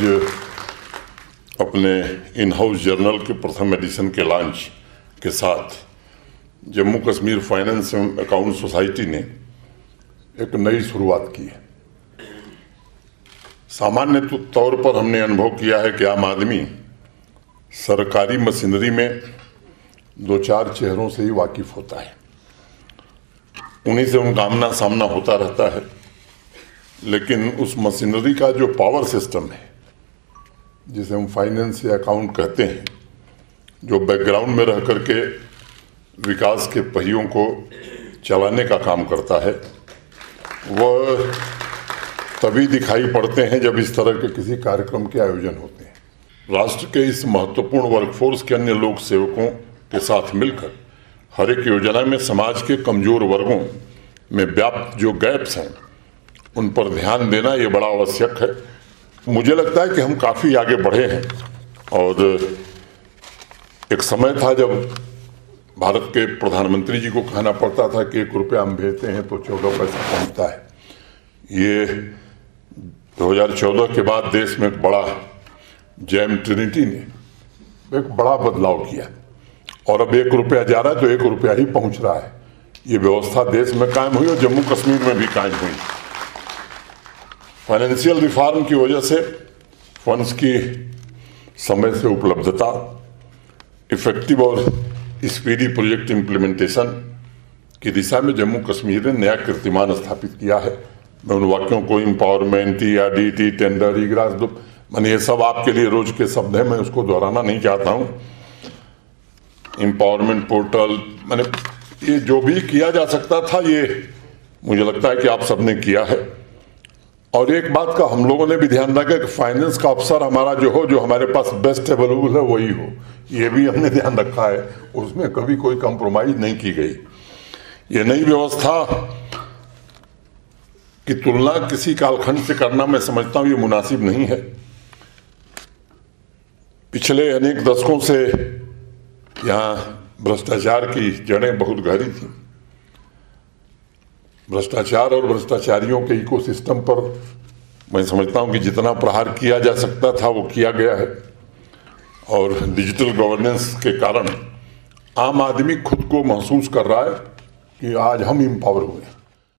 आज अपने in house journal के प्रथम एडिशन के लॉन्च के साथ जम्मू कश्मीर फाइनेंस एवं अकाउंट सोसाइटी ने एक नई शुरुआत की है। सामान्य तौर पर हमने अनुभव किया है कि आम आदमी सरकारी मशीनरी में दो चार चेहरों से ही वाकिफ होता है, उन्हीं से उनका आमना सामना होता रहता है। लेकिन उस मशीनरी का जो पावर सिस्टम है, जिसे हम फाइनेंस या अकाउंट कहते हैं, जो बैकग्राउंड में रह करके विकास के पहियों को चलाने का काम करता है, वह तभी दिखाई पड़ते हैं जब इस तरह के किसी कार्यक्रम के आयोजन होते हैं। राष्ट्र के इस महत्वपूर्ण वर्कफोर्स के अन्य लोक सेवकों के साथ मिलकर हर एक योजना में समाज के कमजोर वर्गों में व्याप्त जो गैप्स हैं उन पर ध्यान देना ये बड़ा आवश्यक है। मुझे लगता है कि हम काफ़ी आगे बढ़े हैं और एक समय था जब भारत के प्रधानमंत्री जी को कहना पड़ता था कि 1 रुपया हम भेजते हैं तो 14 पैसा पहुंचता है। ये 2014 के बाद देश में एक बड़ा जैम ट्रिनिटी ने एक बड़ा बदलाव किया और अब 1 रुपया जा रहा है तो 1 रुपया ही पहुंच रहा है। ये व्यवस्था देश में कायम हुई और जम्मू कश्मीर में भी कायम हुई। फाइनेंशियल रिफॉर्म की वजह से फंड्स की समय से उपलब्धता, इफेक्टिव और स्पीडी प्रोजेक्ट इम्प्लीमेंटेशन की दिशा में जम्मू कश्मीर ने नया कीर्तिमान स्थापित किया है। मैं उन वाक्यों को एम्पावरमेंट या DT टेंडर इग्रास मैंने ये सब आपके लिए रोज के शब्द हैं, मैं उसको दोहराना नहीं चाहता हूँ। एम्पावरमेंट पोर्टल, मैंने ये जो भी किया जा सकता था ये मुझे लगता है कि आप सबने किया है। और एक बात का हम लोगों ने भी ध्यान रखा कि फाइनेंस का अफसर हमारा जो हो, जो हमारे पास बेस्ट अवेलेबल है वही हो, ये भी हमने ध्यान रखा है। उसमें कभी कोई कंप्रोमाइज नहीं की गई। ये नई व्यवस्था की तुलना किसी कालखंड से करना मैं समझता हूँ ये मुनासिब नहीं है। पिछले अनेक दशकों से यहाँ भ्रष्टाचार की जड़ें बहुत गहरी थी। भ्रष्टाचार और भ्रष्टाचारियों के इकोसिस्टम पर मैं समझता हूं कि जितना प्रहार किया जा सकता था वो किया गया है और डिजिटल गवर्नेंस के कारण आम आदमी खुद को महसूस कर रहा है कि आज हम एम्पावर हुए।